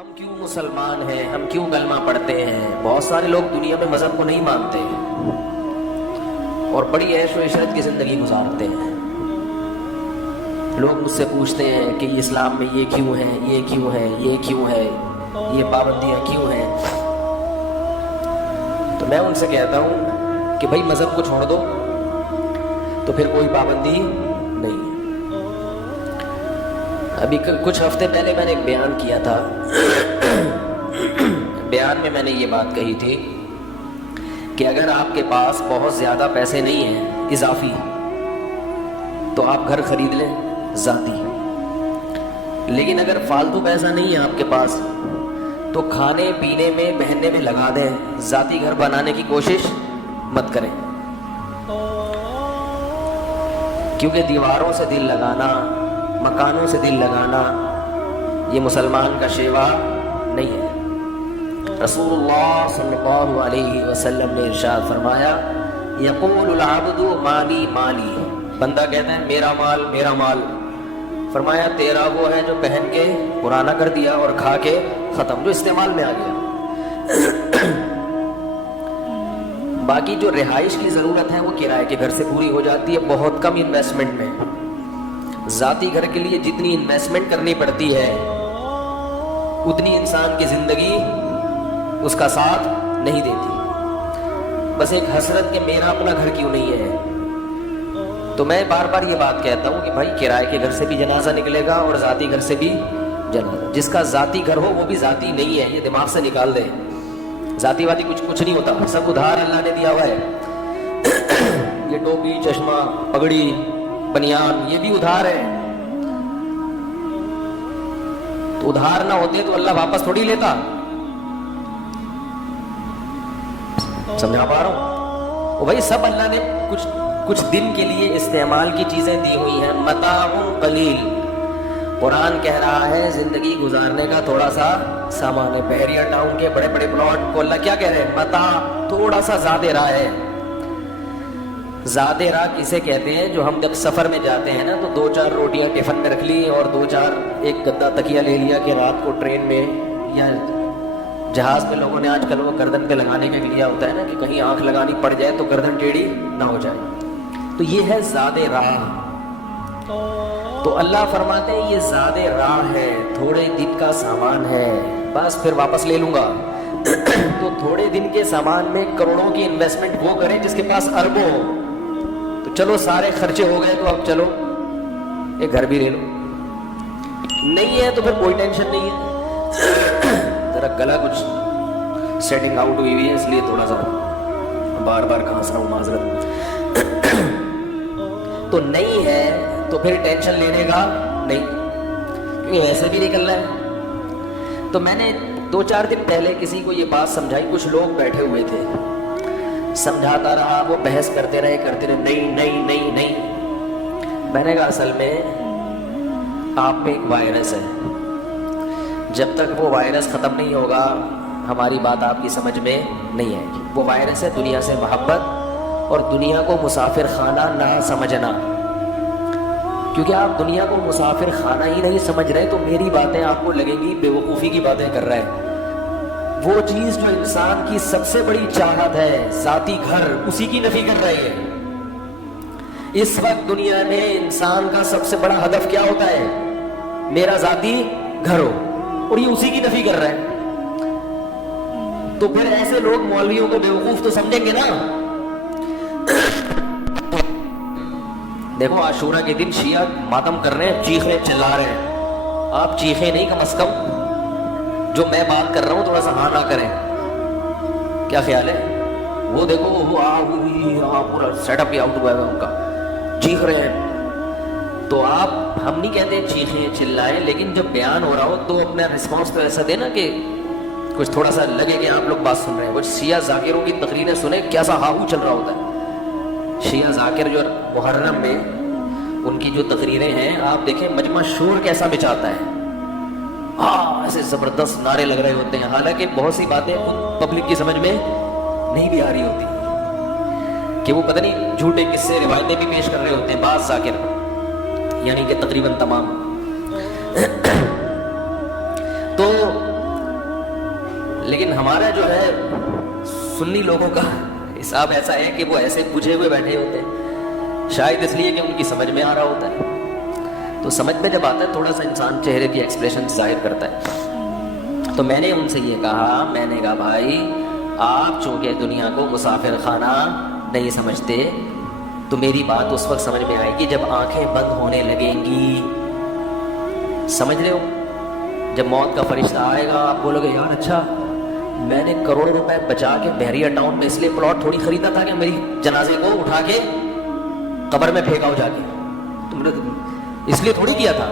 ہم کیوں مسلمان ہیں، ہم کیوں کلمہ پڑھتے ہیں؟ بہت سارے لوگ دنیا میں مذہب کو نہیں مانتے اور بڑی عیش و عشرت کی زندگی گزارتے ہیں۔ لوگ مجھ سے پوچھتے ہیں کہ اسلام میں یہ کیوں ہے، یہ کیوں ہے، یہ کیوں ہے، یہ پابندیاں کیوں ہیں؟ تو میں ان سے کہتا ہوں کہ بھائی مذہب کو چھوڑ دو تو پھر کوئی پابندی نہیں۔ ابھی کچھ ہفتے پہلے میں نے ایک بیان کیا تھا، بیان میں میں نے یہ بات کہی تھی کہ اگر آپ کے پاس بہت زیادہ پیسے نہیں ہیں اضافی تو آپ گھر خرید لیں ذاتی، لیکن اگر فالتو پیسہ نہیں ہے آپ کے پاس تو کھانے پینے میں پہننے میں لگا دیں، ذاتی گھر بنانے کی کوشش مت کریں، کیونکہ دیواروں سے دل لگانا، مکانوں سے دل لگانا یہ مسلمان کا شیوا نہیں ہے۔ رسول اللہ صلی اللہ علیہ وسلم نے ارشاد فرمایا، یقول العبد مالی مالی، بندہ کہتا ہے میرا مال میرا مال، فرمایا تیرا وہ ہے جو پہن کے پرانا کر دیا اور کھا کے ختم، جو استعمال میں آ گیا۔ باقی جو رہائش کی ضرورت ہے وہ کرائے کے گھر سے پوری ہو جاتی ہے بہت کم انویسٹمنٹ میں۔ ذاتی گھر کے لیے جتنی انویسٹمنٹ کرنی پڑتی ہے اتنی انسان کی زندگی اس کا ساتھ نہیں دیتی، بس ایک حسرت کہ میرا اپنا گھر کیوں نہیں ہے۔ تو میں بار بار یہ بات کہتا ہوں کہ بھائی کرائے کے گھر سے بھی جنازہ نکلے گا اور ذاتی گھر سے بھی جنازہ، جس کا ذاتی گھر ہو وہ بھی ذاتی نہیں ہے، یہ دماغ سے نکال دے۔ ذاتی واتی کچھ نہیں ہوتا، سب ادھار اللہ نے دیا ہوا ہے۔ یہ ٹوپی، چشمہ، پگڑی، بنیان یہ بھی ادھار ہے، تو ادھار نہ ہوتے تو اللہ واپس تھوڑی لیتا۔ سمجھا پا رہا ہوں؟ بھائی سب اللہ نے کچھ دن کے لیے استعمال کی چیزیں دی ہوئی ہیں، متاع قلیل۔ قرآن کہہ رہا ہے زندگی گزارنے کا تھوڑا سا سامان ہے۔ بحریہ ٹاؤن کے بڑے بڑے پلاٹ کو اللہ کیا کہہ رہے ہیں؟ متاع، تھوڑا سا زیادہ راہ ہے۔ زیادہ راہ کسے کہتے ہیں؟ جو ہم جب سفر میں جاتے ہیں نا تو 2-4 روٹیاں ٹفن میں رکھ لی اور 2-4 ایک گدا تکیہ لے لیا کہ رات کو ٹرین میں یا جہاز میں لوگوں نے آج کل وہ گردن پہ لگانے کا لیا ہوتا ہے نا کہ کہیں آنکھ لگانی پڑ جائے تو گردن ٹیڑھی نہ ہو جائے، تو یہ ہے زیادہ راہ۔ تو اللہ فرماتے ہیں یہ زیادہ راہ ہے، تھوڑے دن کا سامان ہے، بس پھر واپس لے لوں گا۔ تو تھوڑے دن کے سامان میں کروڑوں کی انویسٹمنٹ وہ کریں جس کے پاس اربوں ہو۔ تو چلو سارے خرچے ہو گئے تو اب چلو ایک گھر بھی لے لو، نہیں ہے تو پھر کوئی ٹینشن نہیں ہے۔ ذرا گلا کچھ سیٹنگ آؤٹ ہوئی ہے اس لیے تھوڑا سا بار بار کھانس رہا ہوں، معذرت۔ تو نہیں ہے تو پھر ٹینشن لینے کا نہیں، کیونکہ ایسے بھی نکلنا ہے۔ تو میں نے 2-4 دن پہلے کسی کو یہ بات سمجھائی، کچھ لوگ بیٹھے ہوئے تھے، سمجھاتا رہا، وہ بحث کرتے رہے نہیں نہیں نہیں نہیں۔ میں نے کہا اصل میں آپ میں ایک وائرس ہے، جب تک وہ وائرس ختم نہیں ہوگا ہماری بات آپ کی سمجھ میں نہیں آئے گی۔ وہ وائرس ہے دنیا سے محبت اور دنیا کو مسافر خانہ نہ سمجھنا، کیونکہ آپ دنیا کو مسافر خانہ ہی نہیں سمجھ رہے تو میری باتیں آپ کو لگیں گی بے وقوفی کی باتیں کر رہے ہیں۔ وہ چیز جو انسان کی سب سے بڑی چاہت ہے، ذاتی گھر، اسی کی نفی کر رہے ہیں۔ اس وقت دنیا میں انسان کا سب سے بڑا ہدف کیا ہوتا ہے؟ میرا ذاتی گھر ہو، اور یہ اسی کی نفی کر رہے ہیں۔ تو پھر ایسے لوگ مولویوں کو بیوقوف تو سمجھیں گے نا۔ دیکھو عاشورہ کے دن شیعہ ماتم کر رہے ہیں، چیخیں چلا رہے ہیں، آپ چیخیں نہیں، کم از کم جو میں بات کر رہا ہوں تھوڑا سا ہاں نہ کریں، کیا خیال ہے؟ وہ دیکھو وہ پورا سیٹ اپ ہی آؤٹ ہوا ہے ان کا، چیخ رہے ہیں۔ تو آپ، ہم نہیں کہتے چیخیں چلائیں، لیکن جب بیان ہو رہا ہو تو اپنا رسپانس تو ایسا دینا کہ کچھ تھوڑا سا لگے کہ آپ لوگ بات سن رہے ہیں۔ وہ شیعہ ذاکروں کی تقریریں سنیں، کیسا ہاہو چل رہا ہوتا ہے۔ شیعہ ذاکر جو محرم میں ان کی جو تقریریں ہیں آپ دیکھیں مجمع شور کیسا بچاتا ہے، ایسے زبردست نعرے لگ رہے ہوتے ہیں، حالانکہ بہت سی باتیں ان پبلک کی سمجھ میں نہیں بھی آ رہی ہوتی کہ وہ پتہ نہیں جھوٹے قصے روایتیں بھی پیش کر رہے ہوتے ہیں بعض ذاکر، یعنی کہ تقریباً تمام۔ تو لیکن ہمارا جو ہے سنی لوگوں کا حساب ایسا ہے کہ وہ ایسے بجھے ہوئے بیٹھے ہوتے ہیں، شاید اس لیے کہ ان کی سمجھ میں آ رہا ہوتا ہے. تو سمجھ میں جب آتا ہے تھوڑا سا انسان چہرے کی ایکسپریشن ظاہر کرتا ہے. تو میں نے ان سے یہ کہا، میں نے کہا بھائی آپ چونکہ دنیا کو مسافر خانہ نہیں سمجھتے تو میری بات اس وقت سمجھ میں آئے گی جب آنکھیں بند ہونے لگیں گی. سمجھ رہے ہو؟ جب موت کا فرشتہ آئے گا آپ بولو گے یار اچھا میں نے کروڑوں روپے بچا کے بحریہ ٹاؤن میں اس لیے پلاٹ تھوڑی خریدا تھا کہ میری جنازے کو اٹھا کے قبر میں پھینکا ہو جا کے، تم نے اس لیے تھوڑی کیا تھا.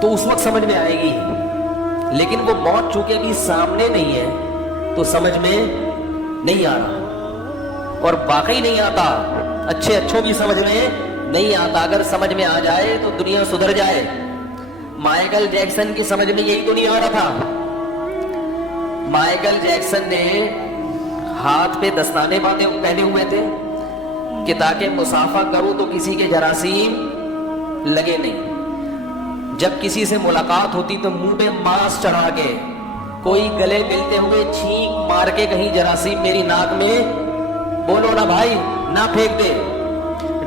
تو اس وقت سمجھ میں آئے گی. لیکن وہ موت چونکہ ابھی سامنے نہیں ہے تو سمجھ میں نہیں آ رہا، اور واقعی نہیں آتا. اچھے اچھوں بھی سمجھ میں نہیں آتا. اگر سمجھ میں آ جائے تو دنیا سدھر جائے. مائیکل جیکسن کی سمجھ میں یہی تو نہیں آ رہا تھا. مائیکل جیکسن نے ہاتھ پہ دستانے پہنے ہوئے تھے کہ تاکہ مسافہ کروں تو کسی کے جراثیم لگے نہیں. جب کسی سے ملاقات ہوتی تو منہ پہ ماسک چڑھا کے، کوئی گلے ملتے ہوئے چھینک مار کے کہیں جراثیم میری ناک میں بولو نا بھائی نہ پھینک دے.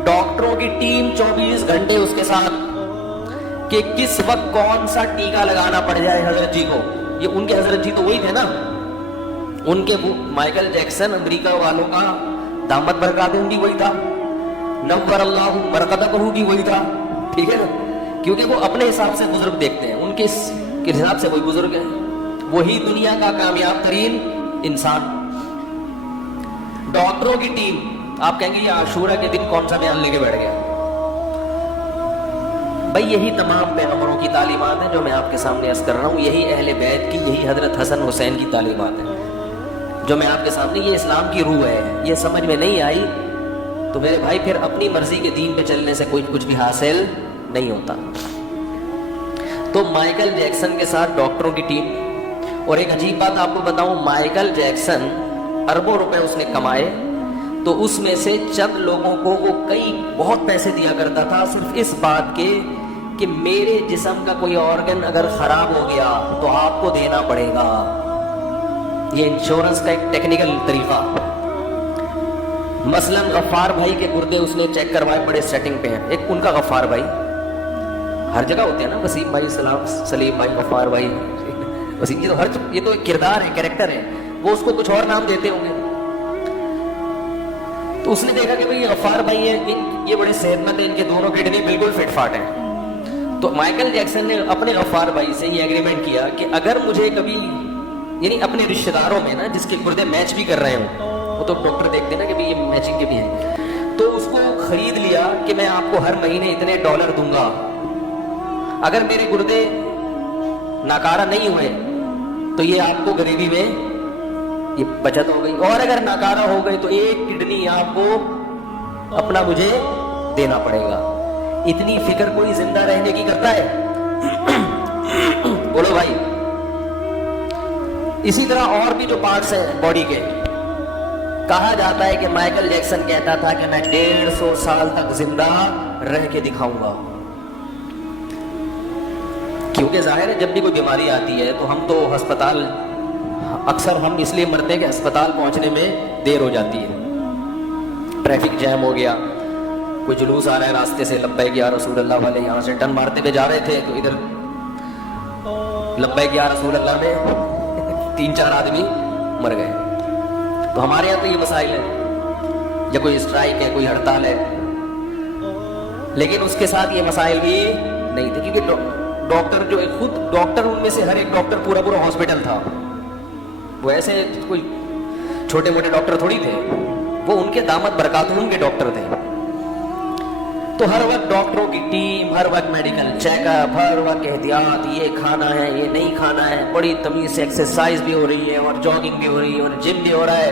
ڈاکٹروں کی ٹیم 24 گھنٹے اس کے ساتھ کہ کس وقت کون سا ٹیکا لگانا پڑ جائے حضرت جی کو. یہ ان کے حضرت جی تو وہی تھے نا، ان کے مائیکل جیکسن امریکہ والوں کا دامت برکاتہ بھی وہی تھا، نور اللہ برکتہ بھی وہی تھا. ٹھیک ہے نا، کیونکہ وہ اپنے حساب سے بزرگ دیکھتے ہیں، ان کے حساب سے وہی بزرگ ہے، وہی دنیا کا کامیاب ترین انسان. ڈاکٹروں کی ٹیم، آپ کہیں گے یہ عاشورہ کے دن کون سا بیان لے کے بیٹھ گیا. بھائی یہی تمام پیغمبروں کی تعلیمات ہیں جو میں آپ کے سامنے عرض کر رہا ہوں. یہی اہل بیت کی، یہی حضرت حسن حسین کی تعلیمات ہیں جو میں آپ کے سامنے، یہ اسلام کی روح ہے. یہ سمجھ میں نہیں آئی تو میرے بھائی پھر اپنی مرضی کے دین پہ چلنے سے کچھ بھی حاصل نہیں ہوتا. تو مائیکل جیکسن کے ساتھ ڈاکٹروں کی ٹیم. اور ایک عجیب بات آپ کو بتاؤں، مائیکل جیکسن اربوں روپے اس نے کمائے تو اس میں سے چند لوگوں کو وہ بہت پیسے دیا کرتا تھا صرف اس بات کے کہ میرے جسم کا کوئی آرگن اگر خراب ہو گیا تو آپ کو دینا پڑے گا. یہ انشورنس کا ایک ٹیکنیکل طریقہ. مثلا غفار بھائی کے گردے اس نے چیک کروائے، بڑے سیٹنگ پہ ہیں. ایک ان کا غفار بھائی ہر جگہ ہوتے ہیں نا، وسیم بھائی، سلیم بھائی، غفار بھائی، وسیم. یہ تو ایک کردار ہے، کریکٹر ہے. وہ اس کو کچھ اور نام دیتے ہوں گے. تو اس نے دیکھا کہ بھئی یہ غفار بھائی ہیں، یہ بڑے صحت مند ہیں، ان کے دونوں کڈنی بالکل فٹ فاٹ ہیں. تو مائیکل جیکسن نے اپنے غفار بھائی سے یہ ایگریمنٹ کیا کہ اگر مجھے کبھی، یعنی اپنے رشتہ داروں میں نا جس کے گردے میچ بھی کر رہے ہوں، وہ تو ڈاکٹر دیکھتے ہیں نا کہ یہ میچنگ کے بھی ہیں، تو اس کو خرید لیا کہ میں آپ کو ہر مہینے اتنے ڈالر دوں گا. اگر میرے گردے ناکارہ نہیں ہوئے تو یہ آپ کو غریبی میں یہ بچت ہو گئی، اور اگر ناکارہ ہو گئی تو ایک کڈنی آپ کو اپنا مجھے دینا پڑے گا. اتنی فکر کوئی زندہ رہنے کی کرتا ہے؟ بولو بھائی. اسی طرح اور بھی جو پارٹس ہیں باڈی کے، کہا جاتا ہے کہ مائیکل جیکسن کہتا تھا کہ میں 150 سال تک زندہ رہ کے دکھاؤں گا. کیونکہ ظاہر ہے جب بھی کوئی بیماری آتی ہے تو ہم تو ہسپتال، اکثر ہم اس لیے مرتے ہیں کہ ہسپتال پہنچنے میں دیر ہو جاتی ہے. ٹریفک جیم ہو گیا، کوئی جلوس آ رہا ہے راستے سے، لبیک یا رسول اللہ والے یہاں سے ٹرن مارتے ہوئے جا رہے تھے تو ادھر لبیک یا رسول اللہ میں 3-4 آدمی مر گئے. تو ہمارے یہاں تو یہ مسائل ہیں، یا کوئی اسٹرائک ہے، کوئی ہڑتال ہے. لیکن اس کے ساتھ یہ مسائل بھی نہیں تھے، کیونکہ ڈاکٹر جو خود ڈاکٹر، ان میں سے ہر ایک ڈاکٹر پورا ہاسپٹل تھا. وہ ایسے کوئی چھوٹے موٹے ڈاکٹر تھوڑی تھے، وہ ان کے دامت برکاتہم کے ڈاکٹر تھے. تو ہر وقت ڈاکٹروں کی ٹیم، ہر وقت میڈیکل چیک اپ، ہر وقت احتیاط، یہ کھانا ہے، یہ نہیں کھانا ہے. بڑی تمیز سے ایکسرسائز بھی ہو رہی ہے، اور جاگنگ بھی ہو رہی ہے، اور جم بھی ہو رہا ہے.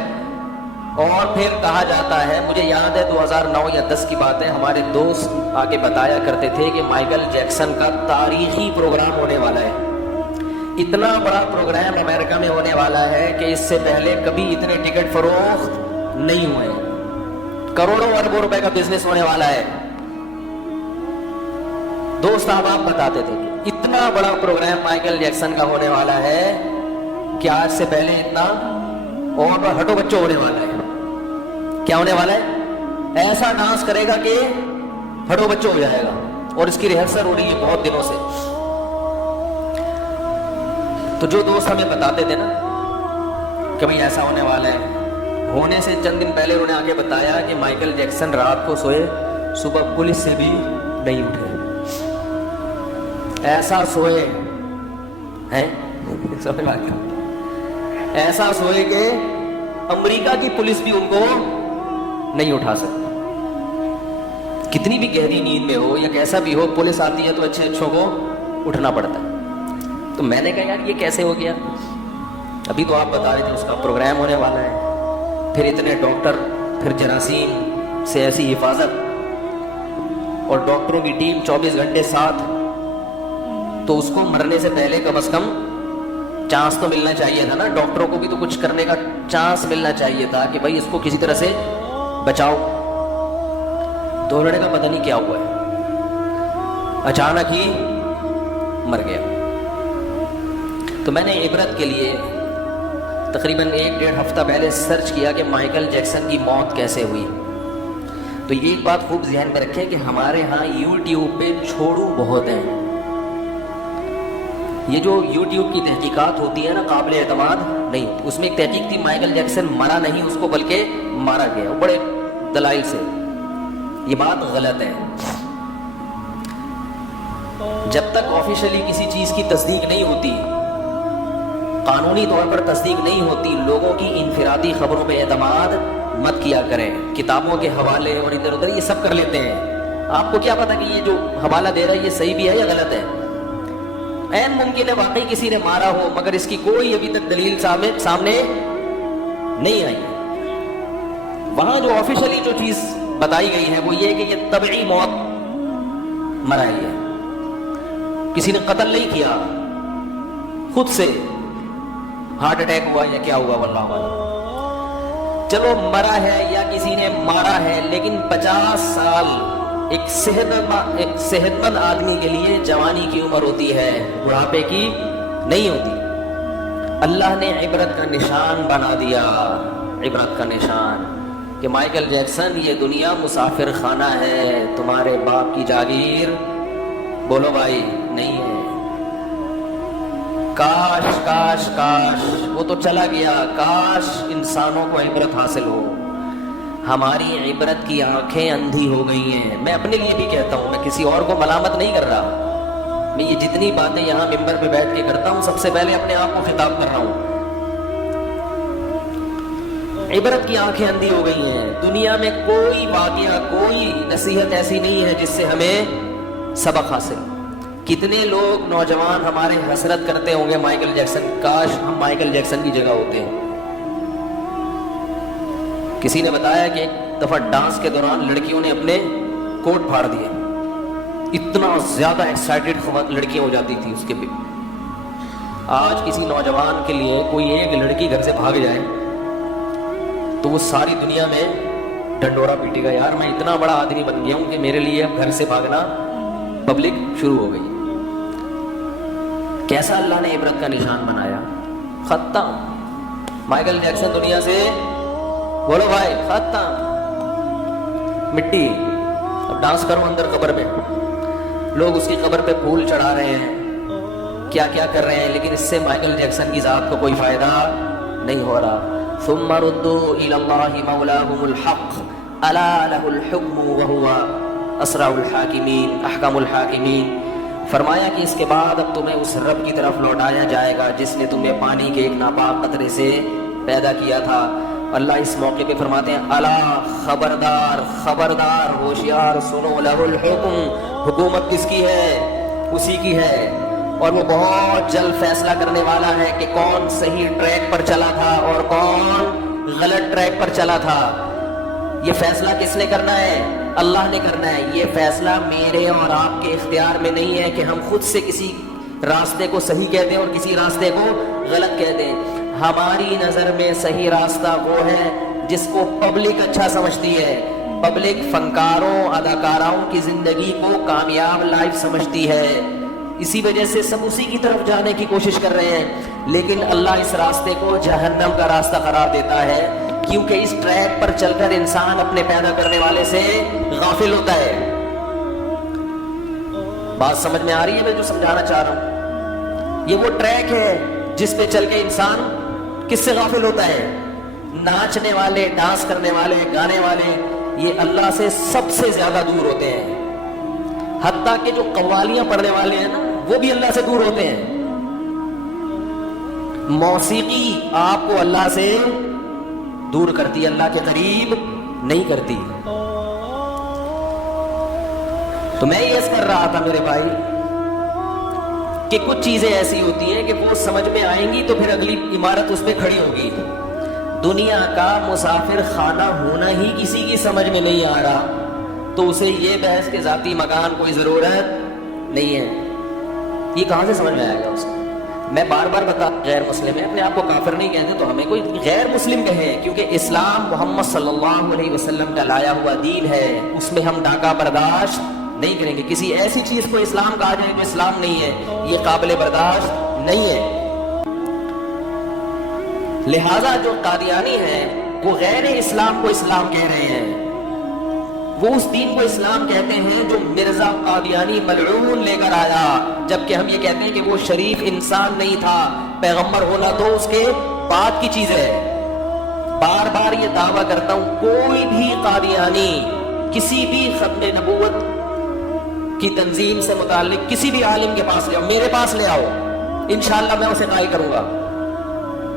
اور پھر کہا جاتا ہے، مجھے یاد ہے 2009 یا 10 کی بات ہے، ہمارے دوست آگے بتایا کرتے تھے کہ مائیکل جیکسن کا تاریخی پروگرام ہونے والا ہے. اتنا بڑا پروگرام امریکہ میں ہونے والا ہے کہ اس سے پہلے کبھی اتنے ٹکٹ فروخت نہیں ہوئے. کروڑوں اربوں روپے کا بزنس ہونے والا ہے. دوست احباب بتاتے تھے کہ اتنا اتنا بڑا پروگرام مائیکل جیکسن کا ہونے والا ہے کہ آج سے پہلے اتنا اور ہٹو بچوں ہونے والا ہے. کیا ہونے والا ہے؟ ایسا ڈانس کرے گا کہ ہٹو بچوں ہو جائے گا. اور اس کی ریہرسل ہو رہی ہے بہت دنوں سے. تو جو دوست ہمیں بتاتے تھے نا کہ بھئی ایسا ہونے والا ہے، ہونے سے چند دن پہلے انہوں نے آگے بتایا کہ مائیکل جیکسن رات کو سوئے، صبح پولیس سے بھی نہیں اٹھے. ایسا سوئے ہیں، ایسا سوئے کہ امریکہ کی پولیس بھی ان کو نہیں اٹھا سکتی. کتنی بھی گہری نیند میں ہو یا کیسا بھی ہو، پولیس آتی ہے تو اچھے اچھوں کو اٹھنا پڑتا ہے. تو میں نے کہا یار یہ کیسے ہو گیا؟ ابھی تو آپ بتا رہے تھے اس کا پروگرام ہونے والا ہے، پھر اتنے ڈاکٹر، پھر جراثیم سے ایسی حفاظت اور ڈاکٹروں کی ٹیم 24 گھنٹے ساتھ. تو اس کو مرنے سے پہلے کم از کم چانس تو ملنا چاہیے تھا نا، ڈاکٹروں کو بھی تو کچھ کرنے کا چانس ملنا چاہیے تھا کہ بھائی اس کو کسی طرح سے بچاؤ. تو انہوں نے کہا پتہ نہیں کیا ہوا ہے، اچانک ہی مر گیا. تو میں نے عبرت کے لیے تقریباً 1-1.5 ہفتہ پہلے سرچ کیا کہ مائیکل جیکسن کی موت کیسے ہوئی. تو یہ ایک بات خوب ذہن میں رکھیں کہ ہمارے ہاں یوٹیوب پہ چھوڑو بہت ہیں. یہ جو یوٹیوب کی تحقیقات ہوتی ہے نا قابل اعتماد نہیں ہوتی. اس میں ایک تحقیق تھی مائیکل جیکسن مرا نہیں اس کو بلکہ مارا گیا، بڑے دلائل سے. یہ بات غلط ہے. جب تک آفیشلی کسی چیز کی تصدیق نہیں ہوتی، قانونی طور پر تصدیق نہیں ہوتی، لوگوں کی انفرادی خبروں پہ اعتماد مت کیا کریں. کتابوں کے حوالے اور ادھر ادھر یہ سب کر لیتے ہیں. آپ کو کیا پتا کہ یہ جو حوالہ دے رہا ہے یہ صحیح بھی ہے یا غلط ہے؟ عین ممکن ہے واقعی کسی نے مارا ہو، مگر اس کی کوئی ابھی تک دلیل سامنے نہیں آئی. وہاں جو آفیشلی جو چیز بتائی گئی ہے وہ یہ کہ یہ طبعی موت مرائی ہے، کسی نے قتل نہیں کیا، خود سے ہارٹ اٹیک ہوا یا کیا ہوا واللہ اعلم. چلو مرا ہے یا کسی نے مارا ہے، لیکن 50 سال ایک صحت مند آدمی کے لیے جوانی کی عمر ہوتی ہے، بڑھاپے کی نہیں ہوتی. اللہ نے عبرت کا نشان بنا دیا، عبرت کا نشان کہ مائیکل جیکسن یہ دنیا مسافر خانہ ہے، تمہارے باپ کی جاگیر بولو بھائی نہیں ہے. کاش کاش کاش وہ تو چلا گیا، کاش انسانوں کو عبرت حاصل ہو. ہماری عبرت کی آنکھیں اندھی ہو گئی ہیں. میں اپنے لیے بھی کہتا ہوں، میں کسی اور کو ملامت نہیں کر رہا. میں یہ جتنی باتیں یہاں ممبر پہ بیٹھ کے کرتا ہوں سب سے پہلے اپنے آپ کو خطاب کر رہا ہوں. عبرت کی آنکھیں اندھی ہو گئی ہیں. دنیا میں کوئی واقعہ، کوئی نصیحت ایسی نہیں ہے جس سے ہمیں سبق حاصل. کتنے لوگ نوجوان ہمارے حسرت کرتے ہوں گے مائیکل جیکسن، کاش ہم مائیکل جیکسن کی جگہ ہوتے ہیں. کسی نے بتایا کہ ایک دفعہ ڈانس کے دوران لڑکیوں نے اپنے کوٹ پھاڑ دیے. اتنا زیادہ ایکسائٹڈ لڑکیاں ہو جاتی تھی اس کے بھی. آج کسی نوجوان کے لیے کوئی ایک لڑکی گھر سے بھاگ جائے تو وہ ساری دنیا میں ڈنڈورا پیٹے گا، یار میں اتنا بڑا آدمی بن گیا ہوں کہ میرے لیے اب گھر سے بھاگنا پبلک شروع ہو گئی. کیسا اللہ نے عبرت کا نشان بنایا. ختم. مائیکل جیکسن دنیا سے بولو بھائی ختم، مٹی. اب ڈانس کرو اندر قبر میں. لوگ اس کی قبر پہ پھول چڑھا رہے ہیں، کیا کیا کر رہے ہیں، لیکن اس سے مائیکل جیکسن کی ذات کو کوئی فائدہ نہیں ہو رہا. ثم ردوا الى الله مولاهم الحق الا له الحكم وهو اسرع الحاکمین احکم الحاکمین. فرمایا کہ اس کے بعد اب تمہیں اس رب کی طرف لوٹایا جائے گا جس نے تمہیں پانی کے ایک ناپاک قطرے سے پیدا کیا تھا. اللہ اس موقع پہ فرماتے ہیں الا خبردار خبردار ہوشیار سنو، لہ الحکم، حکومت کس کی ہے؟ اسی کی ہے، اور وہ بہت جلد فیصلہ کرنے والا ہے کہ کون صحیح ٹریک پر چلا تھا اور کون غلط ٹریک پر چلا تھا. یہ فیصلہ کس نے کرنا ہے؟ اللہ نے کرنا ہے. یہ فیصلہ میرے اور آپ کے اختیار میں نہیں ہے کہ ہم خود سے کسی راستے کو صحیح کہہ دیں اور کسی راستے کو غلط کہہ دیں. ہماری نظر میں صحیح راستہ وہ ہے جس کو پبلک اچھا سمجھتی ہے. پبلک فنکاروں اداکاراؤں کی زندگی کو کامیاب لائف سمجھتی ہے. اسی وجہ سے سب اسی کی طرف جانے کی کوشش کر رہے ہیں، لیکن اللہ اس راستے کو جہنم کا راستہ قرار دیتا ہے، کیونکہ اس ٹریک پر چل کر انسان اپنے پیدا کرنے والے سے غافل ہوتا ہے۔ بات سمجھ میں آ رہی ہے میں جو سمجھانا چاہ رہا ہوں؟ یہ وہ ٹریک ہے جس پہ چل کے انسان کس سے غافل ہوتا ہے؟ ناچنے والے، ڈانس کرنے والے، گانے والے، یہ اللہ سے سب سے زیادہ دور ہوتے ہیں۔ حتیٰ کہ جو قوالیاں پڑھنے والے ہیں نا، وہ بھی اللہ سے دور ہوتے ہیں۔ موسیقی آپ کو اللہ سے دور کرتی، اللہ کے قریب نہیں کرتی۔ تو میں یہ کر رہا تھا میرے بھائی کہ کچھ چیزیں ایسی ہوتی ہیں کہ وہ سمجھ میں آئیں گی تو پھر اگلی عمارت اس پہ کھڑی ہوگی۔ دنیا کا مسافر خانہ ہونا ہی کسی کی سمجھ میں نہیں آ رہا تو اسے یہ بحث کے ذاتی مکان کوئی ضرورت نہیں ہے، یہ کہاں سے سمجھ میں آئے گا اسے؟ میں بار بار بتا، غیر مسلم ہے، اپنے آپ کو کافر نہیں کہتے تو ہمیں کوئی غیر مسلم کہے، کیونکہ اسلام محمد صلی اللہ علیہ وسلم کا لایا ہوا دین ہے، اس میں ہم ڈاکہ برداشت نہیں کریں گے۔ کسی ایسی چیز کو اسلام کہا جائے جو اسلام نہیں ہے، یہ قابل برداشت نہیں ہے۔ لہذا جو قادیانی ہیں وہ غیر اسلام کو اسلام کہہ رہے ہیں، وہ اس دین کو اسلام کہتے ہیں جو مرزا قادیانی ملعون لے کر آیا، جبکہ ہم یہ کہتے ہیں کہ وہ شریف انسان نہیں تھا، پیغمبر ہونا تو اس کے بعد کی چیز ہے۔ بار بار یہ دعویٰ کرتا ہوں، کوئی بھی قادیانی کسی بھی ختم نبوت کی تنظیم سے متعلق کسی بھی عالم کے پاس لے آؤ، میرے پاس لے آؤ، انشاءاللہ میں اسے قائل کروں گا۔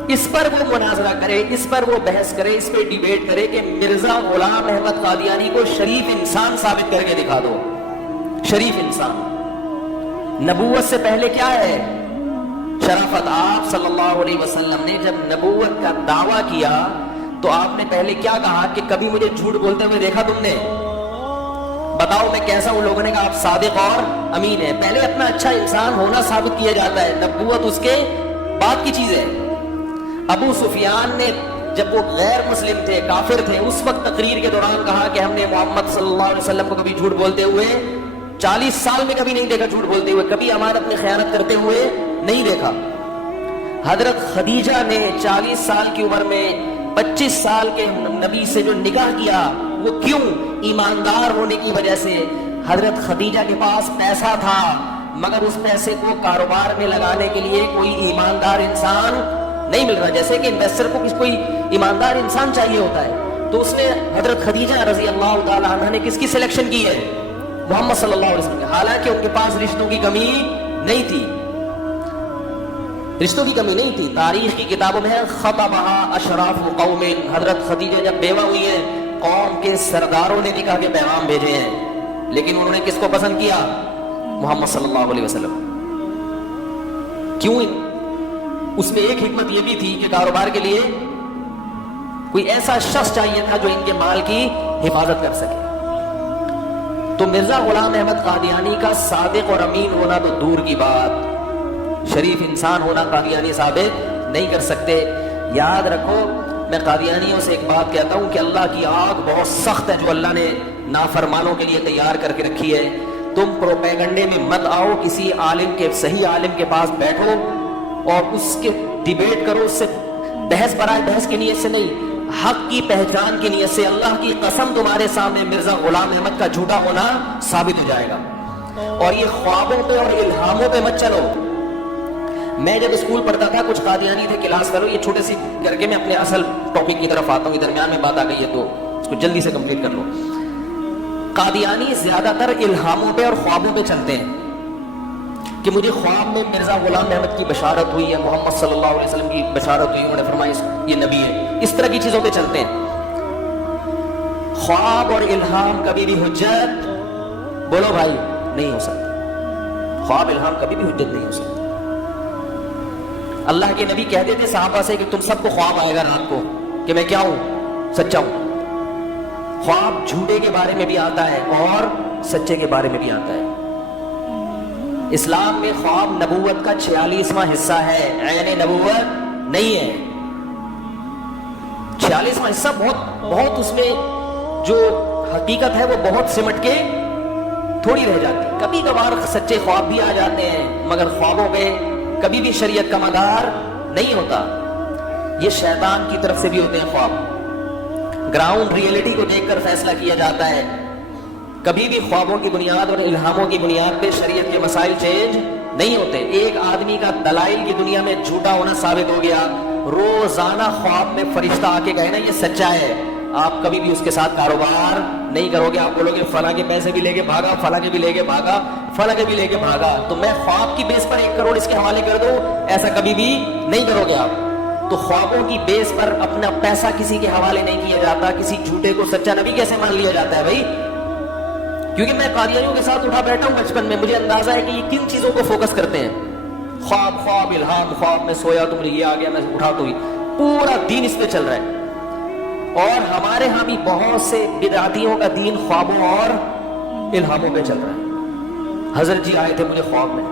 اس پر وہ مناظرہ کرے، اس پر وہ بحث کرے، اس پہ ڈیبیٹ کرے کہ مرزا غلام احمد قادیانی کو شریف انسان ثابت کر کے دکھا دو۔ شریف انسان نبوت سے پہلے کیا ہے؟ شرافت۔ آپ صلی اللہ علیہ وسلم نے جب نبوت کا دعویٰ کیا تو آپ نے پہلے کیا کہا کہ کبھی مجھے جھوٹ بولتے ہوئے دیکھا تم نے؟ بتاؤ میں کیسا ہوں؟ لوگوں نے کہا آپ صادق اور امین ہیں۔ پہلے اپنا اچھا انسان ہونا ثابت کیا جاتا ہے، نبوت اس کے بعد کی چیز ہے۔ ابو سفیان نے جب وہ غیر مسلم تھے، کافر تھے، اس وقت تقریر کے دوران کہا کہ ہم نے محمد صلی اللہ علیہ وسلم کو کبھی جھوٹ بولتے ہوئے 40 سال میں کبھی نہیں دیکھا، جھوٹ بولتے ہوئے کبھی امانت میں خیانت کرتے ہوئے نہیں دیکھا۔ حضرت خدیجہ نے 40 سال کی عمر میں 25 سال کے نبی سے جو نکاح کیا، وہ کیوں؟ ایماندار ہونے کی وجہ سے۔ حضرت خدیجہ کے پاس پیسہ تھا مگر اس پیسے کو کاروبار میں لگانے کے لیے کوئی ایماندار انسان نہیں مل رہا، جیسے کہ انویسٹر کو کوئی ایماندار انسان چاہیے ہوتا ہے، تو اس نے حضرت خدیجہ رضی اللہ تعالی عنہ نے کس کی سلیکشن کی ہے؟ محمد صلی اللہ علیہ وسلم۔ حالانکہ ان کے پاس رشتوں کی کمی نہیں تھی، رشتوں کی کمی نہیں تھی۔ تاریخ کی کتابوں میں ہے خطبہا اشراف قوم، حضرت خدیجہ جب بیوہ ہوئی ہیں قوم کے سرداروں نے نکاح کے پیغام بھیجے ہیں، لیکن انہوں نے کس کو پسند کیا؟ محمد صلی اللہ علیہ وسلم۔ کیوں؟ اس میں ایک حکمت یہ بھی تھی کہ کاروبار کے لیے کوئی ایسا شخص چاہیے تھا جو ان کے مال کی حفاظت کر سکے۔ تو مرزا غلام احمد قادیانی کا صادق اور امین ہونا تو دور کی بات، شریف انسان ہونا قادیانی ثابت نہیں کر سکتے۔ یاد رکھو، میں قادیانیوں سے ایک بات کہتا ہوں کہ اللہ کی آگ بہت سخت ہے جو اللہ نے نافرمانوں کے لیے تیار کر کے رکھی ہے۔ تم پروپیگنڈے میں مت آؤ، کسی عالم کے، صحیح عالم کے پاس بیٹھو اور اس کے ڈیبیٹ کرو، اس سے بحث برائے بحث کی نیت سے نہیں، حق کی پہچان کی نیت سے۔ اللہ کی قسم تمہارے سامنے مرزا غلام احمد کا جھوٹا ہونا ثابت ہو جائے گا۔ اور یہ خوابوں پہ اور الہاموں پہ مت چلو۔ میں جب اسکول پڑھتا تھا کچھ قادیانی تھے کلاس کرو، یہ چھوٹے سی کر کے میں اپنے اصل ٹاپک کی طرف آتا ہوں، یہ درمیان میں بات آ گئی ہے تو اس کو جلدی سے کمپلیٹ کر لو۔ قادیانی زیادہ تر الہاموں پہ اور خوابوں پہ چلتے ہیں کہ مجھے خواب میں مرزا غلام احمد کی بشارت ہوئی ہے، محمد صلی اللہ علیہ وسلم کی بشارت ہوئی، انہوں نے فرمایا یہ نبی ہے۔ اس طرح کی چیزوں پہ چلتے ہیں۔ خواب اور الہام کبھی بھی حجت، بولو بھائی، نہیں ہو سکتی۔ خواب الہام کبھی بھی حجت نہیں ہو سکتی۔ اللہ کے نبی کہتے تھے صحابہ سے کہ تم سب کو خواب آئے گا رات کو کہ میں کیا ہوں؟ سچا ہوں۔ خواب جھوٹے کے بارے میں بھی آتا ہے اور سچے کے بارے میں بھی آتا ہے۔ اسلام میں خواب نبوت کا 46واں حصہ ہے، عین نبوت نہیں ہے۔ 46واں حصہ بہت اس میں جو حقیقت ہے وہ بہت سمٹ کے تھوڑی رہ جاتی. کبھی کبھار سچے خواب بھی آ جاتے ہیں مگر خوابوں پہ کبھی بھی شریعت کا مدار نہیں ہوتا. یہ شیطان کی طرف سے بھی ہوتے ہیں خواب. گراؤنڈ ریئلٹی کو دیکھ کر فیصلہ کیا جاتا ہے. کبھی بھی خوابوں کی بنیاد اور الہاموں کی بنیاد پہ شریعت کے مسائل چینج نہیں ہوتے. ایک آدمی کا دلائل کی دنیا میں جھوٹا ہونا ثابت ہو گیا. روزانہ خواب میں فرشتہ آ کے کہے نا یہ سچا ہے, آپ کبھی بھی اس کے ساتھ کاروبار نہیں کرو گے. آپ بولو گے فلاں کے پیسے بھی لے کے بھاگا, فلاں کے بھی لے کے بھاگا, فلاں کے بھی لے کے بھاگا, تو میں خواب کی بیس پر 1 کروڑ اس کے حوالے کر دوں, ایسا کبھی بھی نہیں کرو گے آپ. تو خوابوں کی بیس پر اپنا پیسہ کسی کے حوالے نہیں کیا جاتا. کسی جھوٹے کو سچا نبی کیسے مان لیا جاتا ہے بھائی؟ کیونکہ میں قادیانیوں کے ساتھ اٹھا بیٹھا ہوں بچپن میں, مجھے اندازہ ہے کہ یہ کن چیزوں کو فوکس کرتے ہیں. خواب خواب الہام, خواب میں سویا تو مجھے یہ آ گیا, میں اٹھا تو ہی پورا دین اس پہ چل رہا ہے. اور ہمارے ہاں بھی بہت سے بدعتیوں کا دین خوابوں اور الہاموں پہ چل رہا ہے. حضرت جی آئے تھے مجھے خواب میں,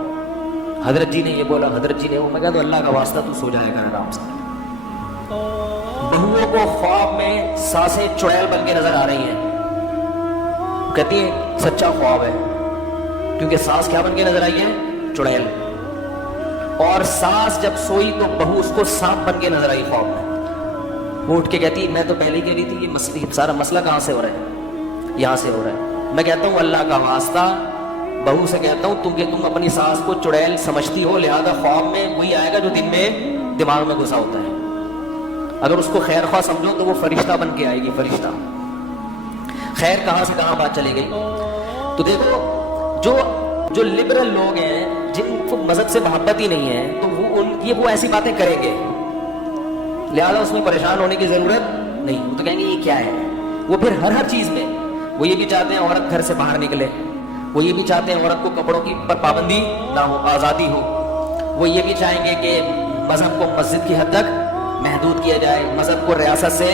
حضرت جی نے یہ بولا, حضرت جی نے وہ, میں کہا تو اللہ کا واسطہ تو سو جائے گا آرام سے. بہوؤں کو خواب میں سانسیں چڑیل بن کے نظر آ رہی ہیں. کہتی ہیں سچا خواب ہے, کیونکہ سانس کیا بن کے نظر آئی ہے؟ چڑیل. اور سانس جب سوئی تو بہو اس کو سانپ بن کے نظر آئی خواب میں. وہ اٹھ کے کہتی میں تو پہلے کہہ رہی تھی یہ سارا مسئلہ کہاں سے ہو رہا ہے؟ یہاں سے ہو رہا ہے. میں کہتا ہوں اللہ کا واسطہ, بہو سے کہتا ہوں تم اپنی سانس کو چڑیل سمجھتی ہو, لہذا خواب میں وہی آئے گا جو دن میں دماغ میں گھسا ہوتا ہے. اگر اس کو خیر خواہ سمجھو تو وہ فرشتہ بن کے آئے گی, فرشتہ. خیر کہاں سے کہاں بات چلے گئی. تو دیکھو جو لبرل لوگ ہیں, جن کو مذہب سے محبت ہی نہیں ہے, تو وہ ایسی باتیں کریں گے, لہذا اس میں پریشان ہونے کی ضرورت نہیں. وہ تو کہیں گے یہ کیا ہے. وہ پھر ہر چیز میں وہ یہ بھی چاہتے ہیں عورت گھر سے باہر نکلے, وہ یہ بھی چاہتے ہیں عورت کو کپڑوں کی پر پابندی نہ ہو, آزادی ہو. وہ یہ بھی چاہیں گے کہ مذہب کو مسجد کی حد تک محدود کیا جائے, مذہب کو ریاست سے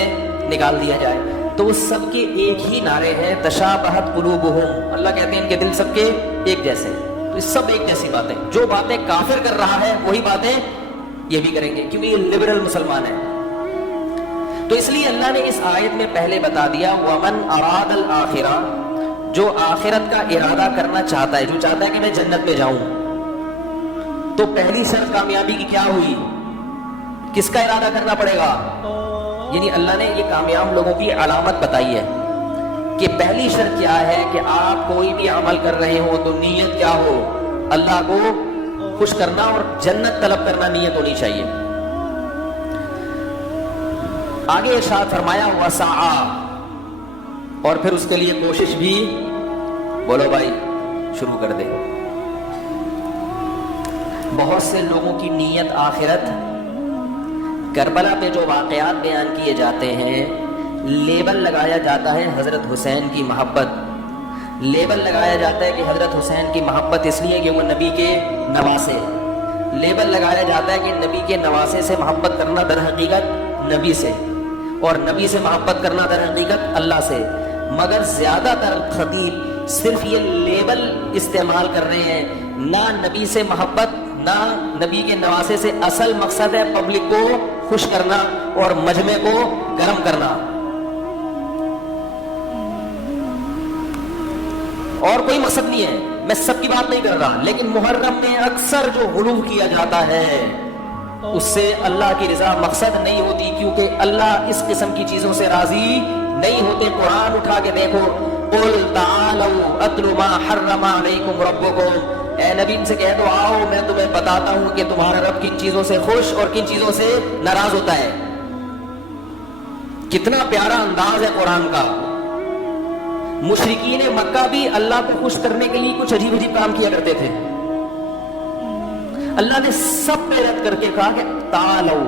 نکال دیا جائے. تو وہ سب کے ایک ہی نعرے ہیں, تشابہت قلوبہم. اللہ کہتے ہیں ان کے دل سب کے ایک جیسے. تو سب ایک جیسی باتیں, جو باتیں کافر کر رہا ہے وہی باتیں یہ بھی کریں گے, کیونکہ یہ لبرل مسلمان ہے. تو اس لیے اللہ نے اس آیت میں پہلے بتا دیا وَمَنْ أَرَادَ الْآخِرَةَ, جو آخرت کا ارادہ کرنا چاہتا ہے, جو چاہتا ہے کہ میں جنت میں جاؤں, تو پہلی شرط کامیابی کی کیا ہوئی؟ کس کا ارادہ کرنا پڑے گا؟ یعنی اللہ نے یہ کامیاب لوگوں کی علامت بتائی ہے کہ پہلی شرط کیا ہے کہ آپ کوئی بھی عمل کر رہے ہو تو نیت کیا ہو؟ اللہ کو خوش کرنا اور جنت طلب کرنا نیت ہونی چاہیے. آگے ارشاد فرمایا وسعى, اور پھر اس کے لیے کوشش بھی, بولو بھائی شروع کر دے. بہت سے لوگوں کی نیت آخرت. کربلا پہ جو واقعات بیان کیے جاتے ہیں, لیبل لگایا جاتا ہے حضرت حسین کی محبت. لیبل لگایا جاتا ہے کہ حضرت حسین کی محبت اس لیے کہ وہ نبی کے نواسے. لیبل لگایا جاتا ہے کہ نبی کے نواسے سے محبت کرنا در حقیقت نبی سے, اور نبی سے محبت کرنا در حقیقت اللہ سے. مگر زیادہ تر خطیب صرف یہ لیبل استعمال کر رہے ہیں, نہ نبی سے محبت نہ نبی کے نواسے سے. اصل مقصد ہے پبلک کو خوش کرنا اور مجمع کو گرم کرنا, اور کوئی مقصد نہیں ہے. میں سب کی بات نہیں کر رہا, لیکن محرم میں اکثر جو غلو کیا جاتا ہے اس سے اللہ کی رضا مقصد نہیں ہوتی, کیونکہ اللہ اس قسم کی چیزوں سے راضی نہیں ہوتے. قرآن اٹھا کے دیکھو, قل تعالوا اتل ما حرم علیکم ربکم, اے نبی ان سے کہہ دو آؤ میں تمہیں بتاتا ہوں کہ تمہارا رب کن چیزوں سے خوش اور کن چیزوں سے ناراض ہوتا ہے. کتنا پیارا انداز ہے قرآن کا. مشرکین مکہ بھی اللہ کو خوش کرنے کے لیے کچھ عجیب عجیب کام کیا کرتے تھے. اللہ نے سب پہ رد کر کے کہا کہ تعالو.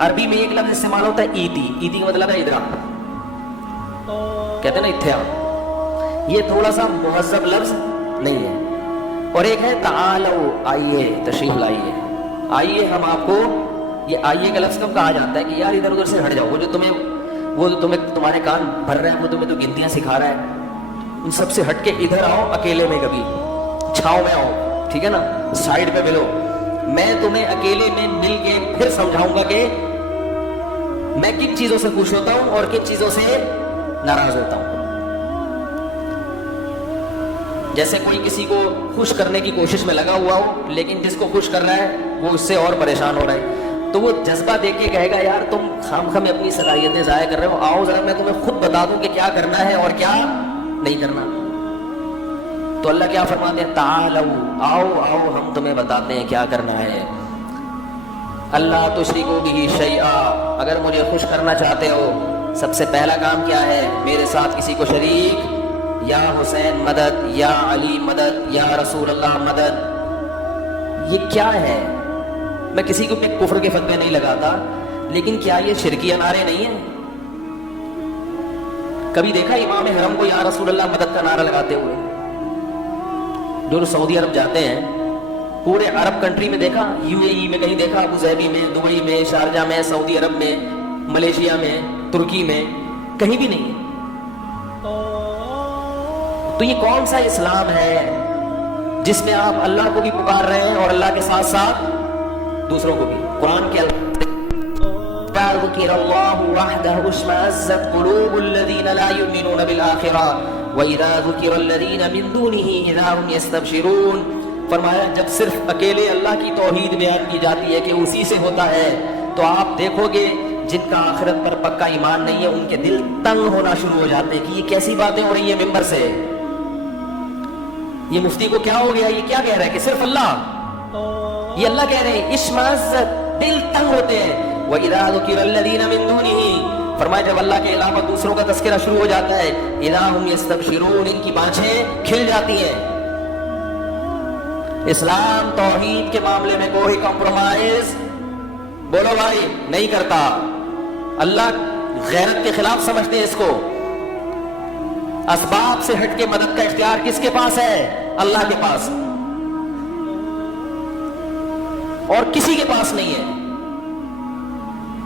عربی میں ایک لفظ استعمال ہوتا ہے ایتی, ایتی کا مطلب ہے ادھر آ, کہتے ہیں نا اتھے آ. یہ تھوڑا سا مہذب لفظ نہیں ہے. اور ایک ہے تعالو, آئیے تشریف لائیے, آئیے ہم آپ کو. یہ آئیے کا لفظ کب کہا جاتا ہے کہ یار ادھر ادھر سے ہٹ جاؤ, وہ جو تمہیں تمہارے کان بھر رہے ہیں, وہ تمہیں تو گنتیاں سکھا رہا ہے, ان سب سے ہٹ کے ادھر آؤ, اکیلے میں کبھی چھاؤں میں آؤ, ٹھیک ہے نا, سائڈ پہ ملو. میں تمہیں اکیلے میں مل کے پھر سمجھاؤں گا کہ میں کن چیزوں سے خوش ہوتا ہوں اور کن چیزوں سے ناراض ہوتا ہوں. جیسے کوئی کسی کو خوش کرنے کی کوشش میں لگا ہوا ہو، لیکن جس کو خوش کر رہا ہے وہ اس سے اور پریشان ہو رہا ہے، تو وہ جذبہ دیکھ کے کہے گا یار تم خام میں اپنی صلاحیتیں ضائع کر رہے ہو، آؤ ذرا میں تمہیں خود بتا دوں کہ کیا کرنا ہے اور کیا نہیں کرنا۔ تو اللہ کیا فرماتے ہیں؟ تعالوا، آؤ آؤ ہم تمہیں بتاتے ہیں کیا کرنا ہے۔ اللہ تشرکوا بہ شیئا، اگر مجھے خوش کرنا چاہتے ہو سب سے پہلا کام کیا ہے؟ میرے ساتھ کسی کو شریک، یا حسین مدد، یا علی مدد، یا رسول اللہ مدد۔ یہ کیا ہے؟ میں کسی کو بھی کفر کے فتوے نہیں لگاتا، لیکن کیا یہ شرکیہ نعرے نہیں ہیں؟ کبھی دیکھا امام حرم کو یا رسول اللہ مدد کا نعرہ لگاتے ہوئے؟ جو سعودی عرب جاتے ہیں، پورے عرب کنٹری میں دیکھا، یو اے ای میں کہیں دیکھا، ابو ظہبی میں، دبئی میں، شارجہ میں، سعودی عرب میں، ملیشیا میں، ترکی میں، کہیں بھی نہیں ہے۔ تو یہ کون سا اسلام ہے جس میں آپ اللہ کو بھی پکار رہے ہیں اور اللہ کے ساتھ ساتھ دوسروں کو بھی؟ قرآن کے ذکر اللہ وحدہ اشمئزت قلوب الذین لا یؤمنون بالآخرہ وَإِذَا ذُكِرَ الَّذِينَ مِن دُونِهِ إِذَا هُمْ يَسْتَبْشِرُونَ۔ فرمایا جب صرف اکیلے اللہ کی توحید بیان کی جاتی ہے کہ اسی سے ہوتا ہے، تو آپ دیکھو گے جن کا آخرت پر پکا ایمان نہیں ہے ان کے دل تنگ ہونا شروع ہو جاتے ہیں کہ یہ کیسی باتیں ہو رہی ہیں ممبر سے، یہ مفتی کو کیا ہو گیا، یہ کیا کہہ رہا ہے کہ صرف اللہ، یہ اللہ کہہ رہے ہیں اشمئزت، دل تنگ ہوتے ہیں۔ وَإِذَا ذُكِرَ الَّذِينَ مِن دُونِهِ، فرمایا جب اللہ کے علاوہ دوسروں کا تذکرہ شروع ہو جاتا ہے، اِذَا هُمْ يَسْتَبْشِرُونَ، ان کی بانچھیں کھل جاتی ہیں۔ اسلام توحید کے معاملے میں کوئی کمپرومائز، بولو بھائی، نہیں کرتا۔ اللہ غیرت کے خلاف سمجھتے ہیں اس کو۔ اسباب سے ہٹ کے مدد کا اختیار کس کے پاس ہے؟ اللہ کے پاس، اور کسی کے پاس نہیں ہے۔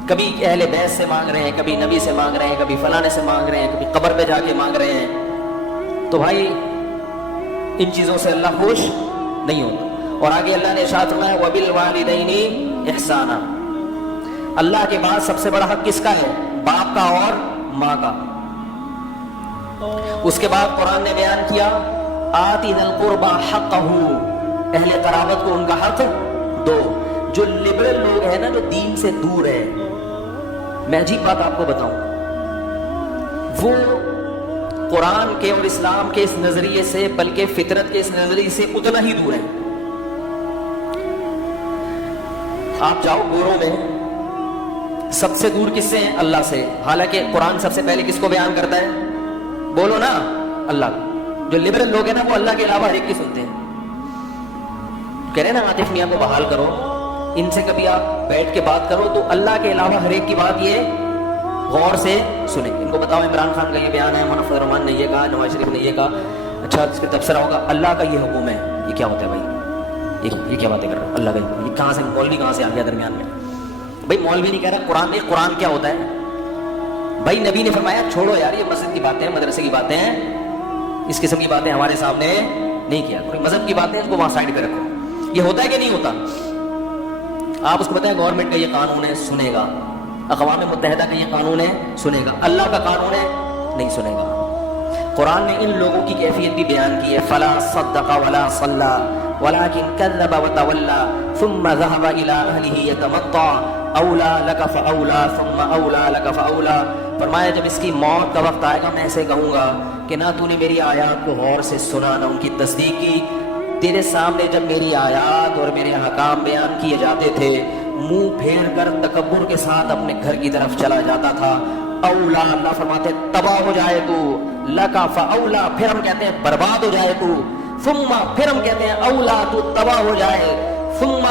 کبھی اہل بیت سے مانگ رہے ہیں، کبھی نبی سے مانگ رہے ہیں، کبھی فلانے سے مانگ رہے ہیں، کبھی قبر پہ جا کے مانگ رہے ہیں۔ تو بھائی ان چیزوں سے اللہ خوش نہیں ہوتا۔ اور آگے اللہ نے ارشاد فرمایا وَبِالْوَالِدَيْنِ إِحْسَانًا، اللہ کے بعد سب سے بڑا حق کس کا ہے؟ باپ کا اور ماں کا۔ اس کے بعد قرآن نے بیان کیا آتی ذی القربى حقہ، اہل قرابت کو ان کا حق دو۔ جو لبرل لوگ ہیں نا، جو دین سے دور ہیں، میں عجیب بات آپ کو بتاؤں، وہ قرآن کے اور اسلام کے اس نظریے سے، بلکہ فطرت کے اس نظریے سے اتنا ہی دور ہے۔ آپ جاؤ گوروں میں، سب سے دور کس سے ہیں؟ اللہ سے، حالانکہ قرآن سب سے پہلے کس کو بیان کرتا ہے؟ بولو نا، اللہ۔ جو لبرل لوگ ہیں نا، وہ اللہ کے علاوہ ہر ایک کی سنتے ہیں۔ کہہ رہے نا عاطف میاں کو بحال کرو، ان سے کبھی آپ بیٹھ کے بات کرو تو اللہ کے علاوہ ہر ایک کی بات یہ غور سے سنیں۔ ان کو بتاؤ عمران خان کا یہ بیان ہے، منف الرحمان نے یہ کہا، نواز شریف نے یہ کہا، اچھا اس پہ تبصرہ ہوگا اللہ کا یہ حکم ہے، یہ کیا ہوتا ہے بھائی؟ یہ کیا باتیں کر رہا ہوں؟ اللہ کا حکم، یہ کہاں سے مولوی کہاں سے آ گیا درمیان میں؟ بھائی مولوی نہیں کہہ رہا، قرآن نہیں، قرآن کیا ہوتا ہے بھائی؟ نبی نے فرمایا چھوڑو یار یہ مسجد کی باتیں ہیں، مدرسے کی باتیں ہیں، اس قسم کی باتیں ہمارے سامنے نہیں کیا، کوئی مذہب کی باتیں اس کو وہاں سائڈ پہ رکھو۔ یہ ہوتا ہے کہ نہیں ہوتا؟ آپ اس کو بتائیں گورنمنٹ کا یہ قانون ہے، سنے گا، اقوام متحدہ کا یہ قانون ہے، سنے گا، اللہ کا قانون ہے، نہیں سنے گا۔ قرآن نے ان لوگوں کی کیفیت بھی بیان کی ہے، فلا صدق ولا صلى ولكن كذب وتولى ثم ذهب الى اهله يتمطى اولى لك فاولى ثم اولى لك فاولى۔ فرمایا جب اس کی موت کا وقت آئے گا میں ایسے کہوں گا کہ نہ تو نے میری آیات کو غور سے سنا، نہ ان کی تصدیق کی۔ تیرے سامنے جب میری آیات اور میرے احکام بیان کیے جاتے تھے، منہ پھیر کر تکبر کے ساتھ اپنے گھر کی طرف چلا جاتا تھا۔ اولا، اللہ فرماتے تباہ ہو جائے تو، لکا فاولا، پھر ہم کہتے ہیں برباد ہو جائے تو، ثم پھر ہم کہتے ہیں اولا تو تباہ ہو جائے، ثم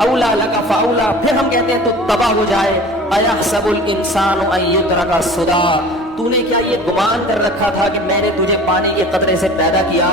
اولا لکا فاولا، پھر ہم کہتے ہیں تو تباہ ہو جائے۔ ایحسب الانسان ان یترک سدی، تو نے کیا یہ گمان کر رکھا تھا کہ میں نے تجھے پانی کے قطرے سے پیدا کیا؟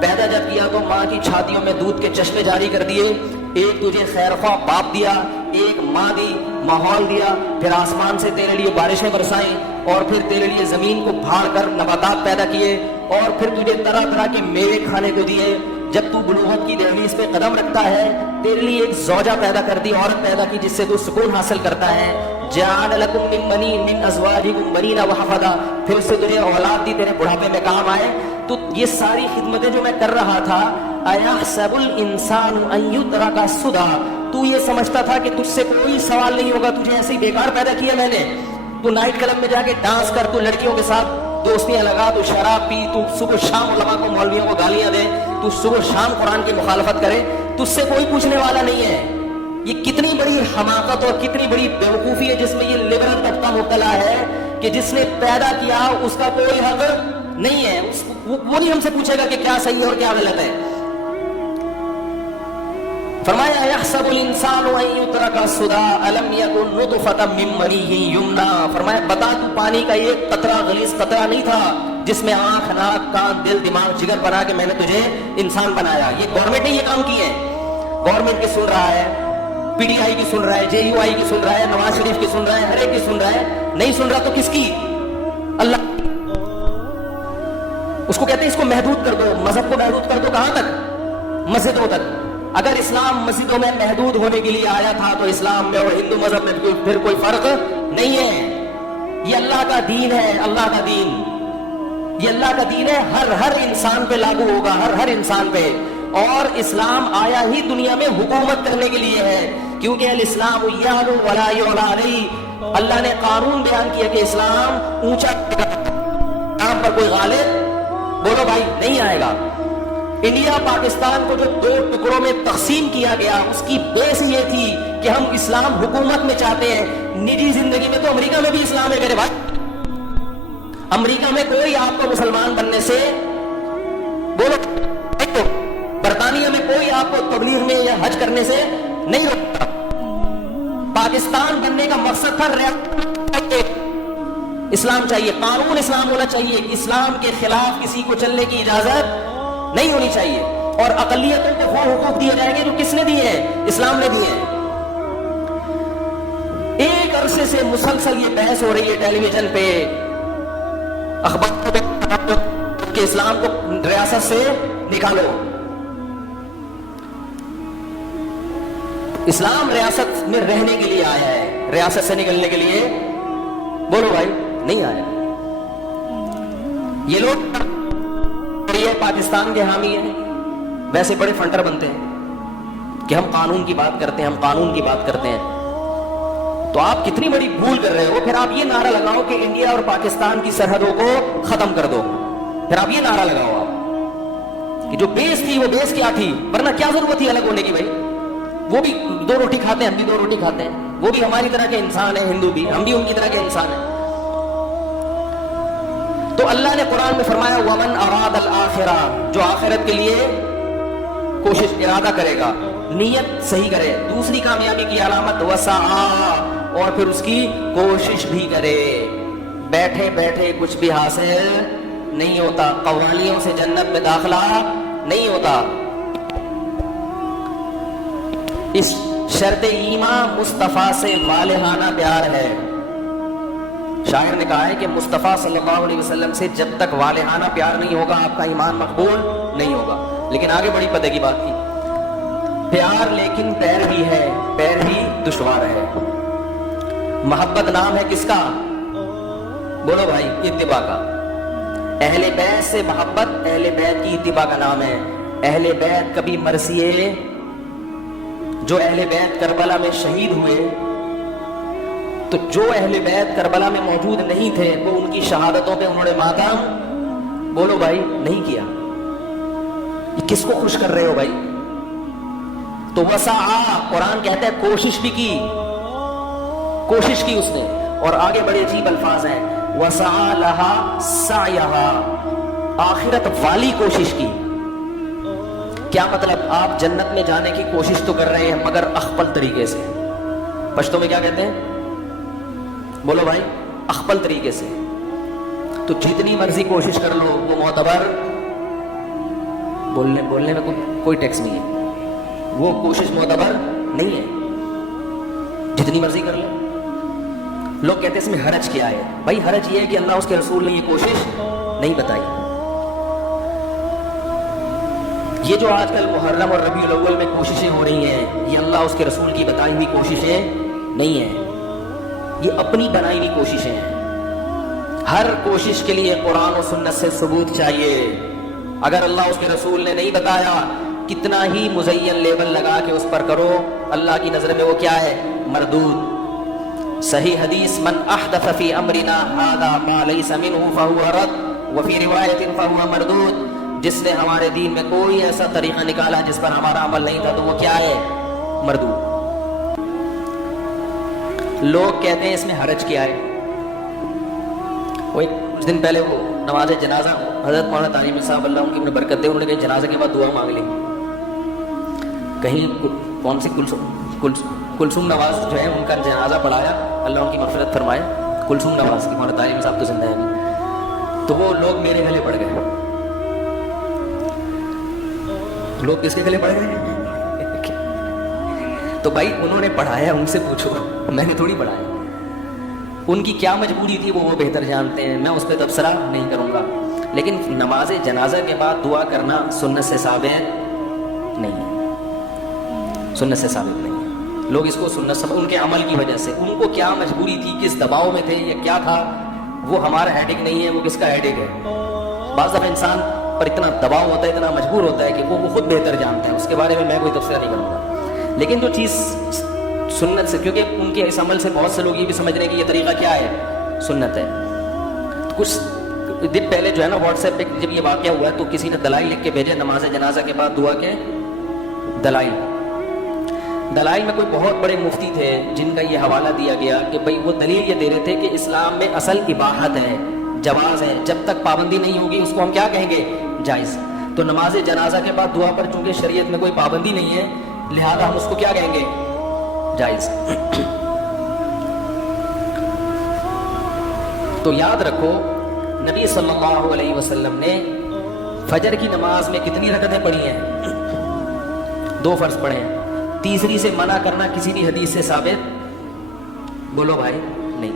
پیدا جب کیا تو ماں کی چھاتیوں میں دودھ کے چشمے جاری کر دیے، ایک تجھے خیر خواہ باپ دیا، ایک ماں دی، ماحول دیا، پھر آسمان سے تیرے لیے بارشیں برسائیں، اور پھر تیرے لیے زمین کو پھاڑ کر نباتات پیدا کیے، اور پھر تجھے طرح طرح کے میوے کھانے کو دیے، جب تو بلوغت کی دہلیز پہ قدم رکھتا ہے تیرے لیے ایک زوجہ پیدا کر دی, عورت پیدا کی جس سے تو سکون حاصل کرتا ہے. جعل لکم من بنی من ازواجکم بنین وحفدا, پھر اس سے تجھے اولاد دی تیرے بڑھاپے میں کام آئے. تو یہ ساری خدمتیں جو میں کر رہا تھا, ایحسب الانسان ان یترک سدی, تو یہ سمجھتا تھا کہ تجھ سے کوئی سوال نہیں ہوگا, تجھے ایسے ہی بیکار پیدا کیا میں نے. تو نائٹ کلب میں جا کے ڈانس کر, تو لڑکیوں کے ساتھ دوستیاں لگا, تو شراب پی, تو صبح شام علماء کو مولویوں کو گالیاں دے, تو صبح شام قرآن کی مخالفت کرے, تجھ سے کوئی پوچھنے والا نہیں ہے. یہ کتنی بڑی حماقت اور کتنی بڑی بیوقوفی ہے جس میں یہ لبرل طبقہ مبتلا ہے کہ جس نے پیدا کیا اس کا کوئی حق نہیں ہے. وہ نہیں ہم سے پوچھے گا کہ کیا صحیح ہے اور کیا غلط ہے. فرمایا یحسب الانسان ان یترک سدی الم یکن نطفۃ من منی یمنی, فرمایا بتا تو پانی کا ایک قطرہ غلیظ قطرہ نہیں تھا جس میں آنکھ ناک کان دل دماغ جگر بنا کے میں نے تجھے انسان بنایا. یہ گورنمنٹ نے یہ کام کیے ہیں, گورنمنٹ کی سن رہا ہے, پی ڈی آئی کی سن رہا ہے, جے یو آئی کی سن رہا ہے, نواز شریف کی سن رہا ہے, ہر ایک کی سن رہا ہے. نہیں سن رہا تو کس کی؟ اللہ. اس کو کہتے ہیں اس کو محدود کر دو, مذہب کو محدود کر دو. کہاں تک؟ مسجدوں تک. اگر اسلام مسجدوں میں محدود ہونے کے لیے آیا تھا تو اسلام میں اور ہندو مذہب میں پھر کوئی فرق نہیں ہے. یہ اللہ کا دین ہے, اللہ کا دین, یہ اللہ کا دین ہے, ہر انسان پہ لاگو ہوگا, ہر انسان پہ. اور اسلام آیا ہی دنیا میں حکومت کرنے کے لیے ہے, کیونکہ الاسلام یعلو ولا یعلی علیہ. اللہ نے قانون بیان کیا کہ اسلام اونچا, اسلام پر کوئی غالب بولو بھائی نہیں آئے گا. انڈیا پاکستان کو جو 2 ٹکڑوں میں تقسیم کیا گیا اس کی بیس یہ تھی کہ ہم اسلام حکومت میں چاہتے ہیں. نجی زندگی میں تو امریکہ میں بھی اسلام ہے میرے بھائی. امریکہ میں کوئی آپ کو مسلمان بننے سے بولو, برطانیہ میں کوئی آپ کو تبلیغ میں یا حج کرنے سے نہیں روکتا. پاکستان بننے کا مقصد تھا اسلام چاہیے, قانون اسلام ہونا چاہیے, اسلام کے خلاف کسی کو چلنے کی اجازت نہیں ہونی چاہیے. اور اقلیتوں کو وہ حقوق دیے جائیں گے جو کس نے دیے ہیں؟ اسلام نے دیے ہیں. ایک عرصے سے مسلسل یہ بحث ہو رہی ہے ٹیلی ویژن پہ, اخبار کہ اسلام کو ریاست سے نکالو. اسلام ریاست میں رہنے کے لیے آیا ہے, ریاست سے نکلنے کے لیے بولو بھائی نہیں آیا. یہ لوگ یہ پاکستان کے حامی ہیں, ویسے بڑے فنڈر بنتے ہیں کہ ہم قانون کی بات کرتے ہیں, ہم قانون کی بات کرتے ہیں. تو آپ کتنی بڑی بھول کر رہے ہو. پھر آپ یہ نعرہ لگاؤ کہ انڈیا اور پاکستان کی سرحدوں کو ختم کر دو, پھر آپ یہ نعرہ لگاؤ آپ کہ جو بیس تھی وہ بیس کیا تھی, ورنہ کیا ضرورت تھی الگ ہونے کی بھائی. وہ بھی 2 روٹی کھاتے ہیں, ہم بھی 2 روٹی کھاتے ہیں, وہ بھی ہماری طرح کے انسان ہیں, ہندو بھی, ہم بھی ان کی طرح کے انسان ہیں. تو اللہ نے قرآن میں فرمایا ومن اراد الآخرہ, جو آخرت کے لیے کوشش ارادہ کرے گا, نیت صحیح کرے. دوسری کامیابی کی علامت وسعی, اور پھر اس کی کوشش بھی کرے. بیٹھے بیٹھے کچھ بھی حاصل نہیں ہوتا, قوالیوں سے جنت میں داخلہ نہیں ہوتا. اس شرط ایمان مصطفیٰ سے والہانہ پیار ہے. شاعر نے کہا ہے کہ مصطفیٰ صلی اللہ علیہ وسلم سے جب تک والہانہ پیار نہیں ہوگا آپ کا ایمان مقبول نہیں ہوگا. لیکن آگے بڑی پتے کی بات کی, پیار لیکن پیر بھی ہے, پیر ہی دشوار ہے. محبت نام ہے کس کا؟ بولو بھائی اتباع کا. اہل بیت سے محبت اہل بیت کی اتباع کا نام ہے. اہل بیت کبھی مرثیے, جو اہل بیت کربلا میں شہید ہوئے, تو جو اہل بیت کربلا میں موجود نہیں تھے وہ ان کی شہادتوں پہ انہوں نے ماتم بولو بھائی نہیں کیا. یہ کس کو خوش کر رہے ہو بھائی؟ تو وسعی, قرآن کہتا ہے کوشش بھی کی, کوشش کی اس نے. اور آگے بڑے عجیب الفاظ ہیں, وسعی لہا سعیہا, آخرت والی کوشش کی. کیا مطلب؟ آپ جنت میں جانے کی کوشش تو کر رہے ہیں مگر اخپل طریقے سے. پشتو میں کیا کہتے ہیں بولو بھائی؟ اخپل طریقے سے. تو جتنی مرضی کوشش کر لو وہ معتبر, بولنے میں کوئی ٹیکس نہیں ہے, وہ کوشش معتبر نہیں ہے. جتنی مرضی کر لو. لوگ کہتے ہیں اس میں حرج کیا ہے؟ بھائی حرج یہ ہے کہ اللہ اس کے رسول نے یہ کوشش نہیں بتائی. یہ جو آج کل محرم اور ربیع الاول میں کوششیں ہو رہی ہیں، یہ اللہ اس کے رسول کی بتائی ہوئی کوششیں نہیں ہیں، یہ اپنی بنائی ہوئی کوششیں ہیں۔ ہر کوشش کے لیے قرآن و سنت سے ثبوت چاہیے۔ اگر اللہ اس کے رسول نے نہیں بتایا، کتنا ہی مزین لیبل لگا کے اس پر کرو، اللہ کی نظر میں وہ کیا ہے؟ مردود۔ صحیح حدیث، من احدث فی امرنا ھذا ما لیس منہ فہو رد وفی روایت فہو مردود۔ جس نے ہمارے دین میں کوئی ایسا طریقہ نکالا جس پر ہمارا عمل نہیں تھا تو وہ کیا ہے؟ مردود۔ لوگ کہتے ہیں اس میں حرج کیا ہے؟ وہ کچھ دن پہلے وہ نماز جنازہ حضرت مولانا تعلیم صاحب اللہ ان کی برکت دے، انہوں نے کہیں جنازے کے بعد دعا مانگ لی، کہیں کون سی کلثوم نواز جو ہے ان کا جنازہ پڑھایا، اللہ ان کی مغفرت فرمائے، کلثوم نواز کی، مولانا تعلیم صاحب تو زندہ ہے نہیں، تو وہ لوگ میرے گلے پڑ گئے۔ لوگ کس کے گلے پڑ گئے؟ تو بھائی انہوں نے پڑھایا، ان سے پوچھو، میں نے تھوڑی پڑھایا، ان کی کیا مجبوری تھی وہ بہتر جانتے ہیں، میں اس پہ تبصرہ نہیں کروں گا۔ لیکن نماز جنازہ کے بعد دعا کرنا سنت سے ثابت نہیں ہے، سنت سے ثابت نہیں ہے۔ لوگ اس کو سنت سمجھ، ان کے عمل کی وجہ سے، ان کو کیا مجبوری تھی، کس دباؤ میں تھے یا کیا تھا، وہ ہمارا ہیڈک نہیں ہے، وہ کس کا ہیڈک ہے۔ بعض دفعہ انسان پر اتنا دباؤ ہوتا ہے، اتنا مجبور ہوتا ہے کہ وہ خود بہتر جانتے ہیں، اس کے بارے میں میں کوئی تبصرہ نہیں کروں گا۔ لیکن جو چیز سنت سے، کیونکہ ان کے اس عمل سے بہت سے لوگ یہ بھی سمجھ رہے ہیں کہ یہ طریقہ کیا ہے؟ سنت ہے۔ کچھ دن پہلے جو ہے نا واٹس ایپ پہ جب یہ واقعہ ہوا ہے تو کسی نے دلائل لکھ کے بھیجے نماز جنازہ کے بعد دعا کے دلائل میں کوئی بہت بڑے مفتی تھے جن کا یہ حوالہ دیا گیا کہ بھئی وہ دلیل یہ دے رہے تھے کہ اسلام میں اصل اباحت ہے، جواز ہے، جب تک پابندی نہیں ہوگی اس کو ہم کیا کہیں گے؟ جائز۔ تو نماز جنازہ کے بعد دعا پر چونکہ شریعت میں کوئی پابندی نہیں ہے، لہذا ہم اس کو کیا کہیں گے؟ جائز۔ تو یاد رکھو نبی صلی اللہ علیہ وسلم نے فجر کی نماز میں کتنی رکعتیں پڑھی ہیں؟ 2 فرض پڑھے ہیں۔ تیسری سے منع کرنا کسی بھی حدیث سے ثابت؟ بولو بھائی، نہیں۔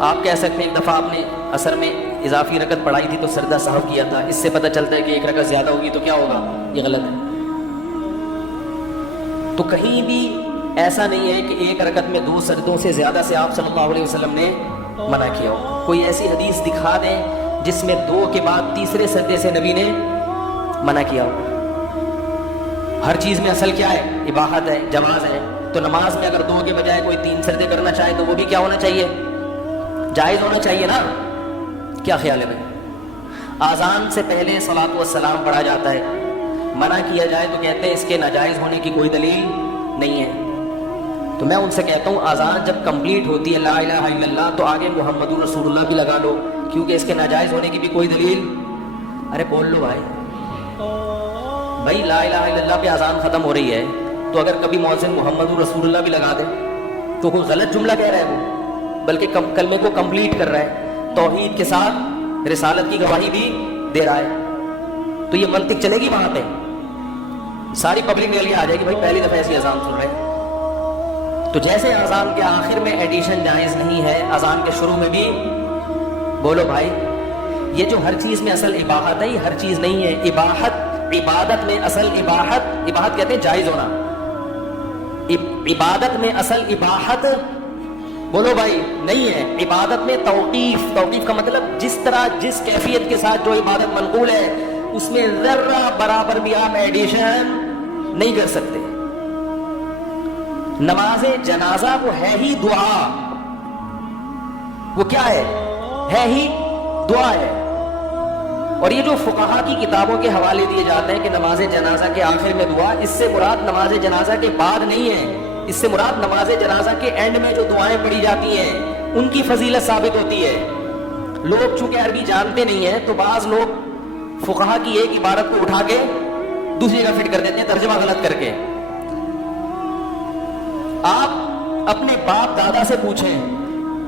آپ کہہ سکتے ہیں ایک دفعہ آپ نے عصر میں اضافی رکعت پڑھائی تھی تو سجدہ سہو کیا تھا، اس سے پتہ چلتا ہے کہ 1 رکعت زیادہ ہوگی تو کیا ہوگا؟ یہ غلط ہے۔ تو کہیں بھی ایسا نہیں ہے کہ 1 رکعت میں 2 سجدوں سے زیادہ سے آپ صلی اللہ علیہ وسلم نے منع کیا ہو۔ کوئی ایسی حدیث دکھا دیں جس میں 2 کے بعد تیسرے سجدے سے نبی نے منع کیا ہو۔ ہر چیز میں اصل کیا ہے؟ اباحت ہے، جواز ہے۔ تو نماز میں اگر 2 کے بجائے کوئی 3 سجدے کرنا چاہے تو وہ بھی کیا ہونا چاہیے؟ جائز ہونا چاہیے نا۔ کیا خیال ہے بھائی؟ اذان سے پہلے صلاۃ والسلام پڑھا جاتا ہے، منع کیا جائے تو کہتے ہیں اس کے ناجائز ہونے کی کوئی دلیل نہیں ہے۔ تو میں ان سے کہتا ہوں اذان جب کمپلیٹ ہوتی ہے لا الہ الا اللہ تو آگے محمد رسول اللہ بھی لگا لو، کیونکہ اس کے ناجائز ہونے کی بھی کوئی دلیل۔ ارے بول لو بھائی لا الہ الا اللہ پہ اذان ختم ہو رہی ہے تو اگر کبھی مؤذن محمد رسول اللہ بھی لگا دے تو کوئی غلط جملہ کہہ رہا ہے وہ، بلکہ کلمے کو کمپلیٹ کر رہا ہے، توحید کے ساتھ رسالت کی گواہی بھی دے رہا ہے۔ تو یہ منطق چلے گی وہاں پہ، ساری پبلک نکل کے آ جائے گی بھائی پہلی دفعہ ایسی اذان سن رہے ہیں۔ تو جیسے اذان کے آخر میں ایڈیشن جائز نہیں ہے، اذان کے شروع میں بھی بولو بھائی، یہ جو ہر چیز میں اصل اباحت ہے، یہ ہر چیز نہیں ہے۔ اباحت عبادت میں اصل اباحت کہتے ہیں جائز ہونا، عبادت میں اصل اباحت بولو بھائی نہیں ہے۔ عبادت میں توقیف کا مطلب جس طرح جس کیفیت کے ساتھ جو عبادت منقول ہے اس میں ذرہ برابر بھی آپ ایڈیشن نہیں کر سکتے۔ نماز جنازہ وہ ہے ہی دعا، وہ کیا ہے ہی دعا ہے۔ اور یہ جو فقہا کی کتابوں کے حوالے دیے جاتے ہیں کہ نماز جنازہ کے آخر میں دعا، اس سے مراد نماز جنازہ کے بعد نہیں ہے، اس سے مراد نماز جنازہ کے اینڈ میں جو دعائیں پڑھی جاتی ہیں ان کی فضیلت ثابت ہوتی ہے۔ لوگ چونکہ عربی جانتے نہیں ہیں تو بعض لوگ فقہا کی ایک عبارت کو اٹھا کے دوسری جگہ فٹ کر دیتے ہیں ترجمہ غلط کر کے۔ آپ اپنے باپ دادا سے پوچھیں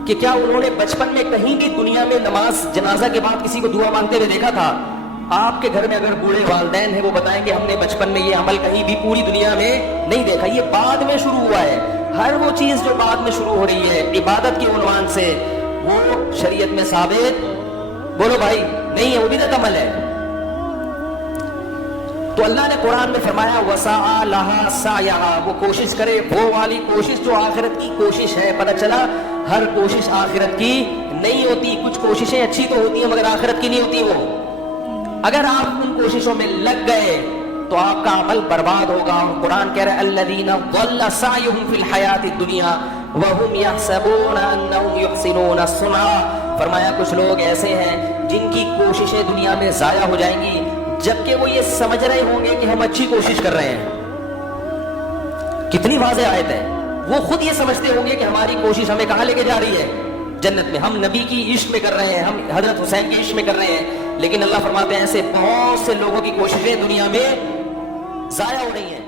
کہ کیا انہوں نے بچپن میں کہیں بھی دنیا میں نماز جنازہ کے بعد کسی کو دعا مانگتے ہوئے دیکھا تھا؟ آپ کے گھر میں اگر بوڑھے والدین ہیں وہ بتائیں کہ ہم نے بچپن میں یہ عمل کہیں بھی پوری دنیا میں نہیں دیکھا، یہ بعد میں شروع ہوا ہے۔ ہر وہ چیز جو بعد میں شروع ہو رہی ہے عبادت کے عنوان سے وہ شریعت میں ثابت بولو بھائی نہیں ہے، وہ بدعت عمل ہے۔ تو اللہ نے قرآن میں فرمایا وسعى لها سعيها، وہ کوشش کرے وہ والی کوشش جو آخرت کی کوشش ہے. پتہ چلا ہر کوشش آخرت کی نہیں ہوتی، کچھ کوششیں اچھی تو ہوتی ہیں مگر آخرت کی نہیں ہوتی. وہ اگر آپ ان کوششوں میں لگ گئے تو آپ کا عمل برباد ہوگا. اور قرآن کہہ رہا ہے الذین ضل سعیہم فی الحیات الدنیا وہم یحسبون انہم یحسنون صنعا. فرمایا کچھ لوگ ایسے ہیں جن کی کوششیں دنیا میں ضائع ہو جائیں گی جبکہ وہ یہ سمجھ رہے ہوں گے کہ ہم اچھی کوشش کر رہے ہیں. کتنی واضح آیت ہے. وہ خود یہ سمجھتے ہوں گے کہ ہماری کوشش ہمیں کہاں لے کے جا رہی ہے؟ جنت میں. ہم نبی کی عشق میں کر رہے ہیں، ہم حضرت حسین کی عشق میں کر رہے ہیں، لیکن اللہ فرماتے ہیں ایسے بہت سے لوگوں کی کوششیں دنیا میں ضائع ہو رہی ہیں.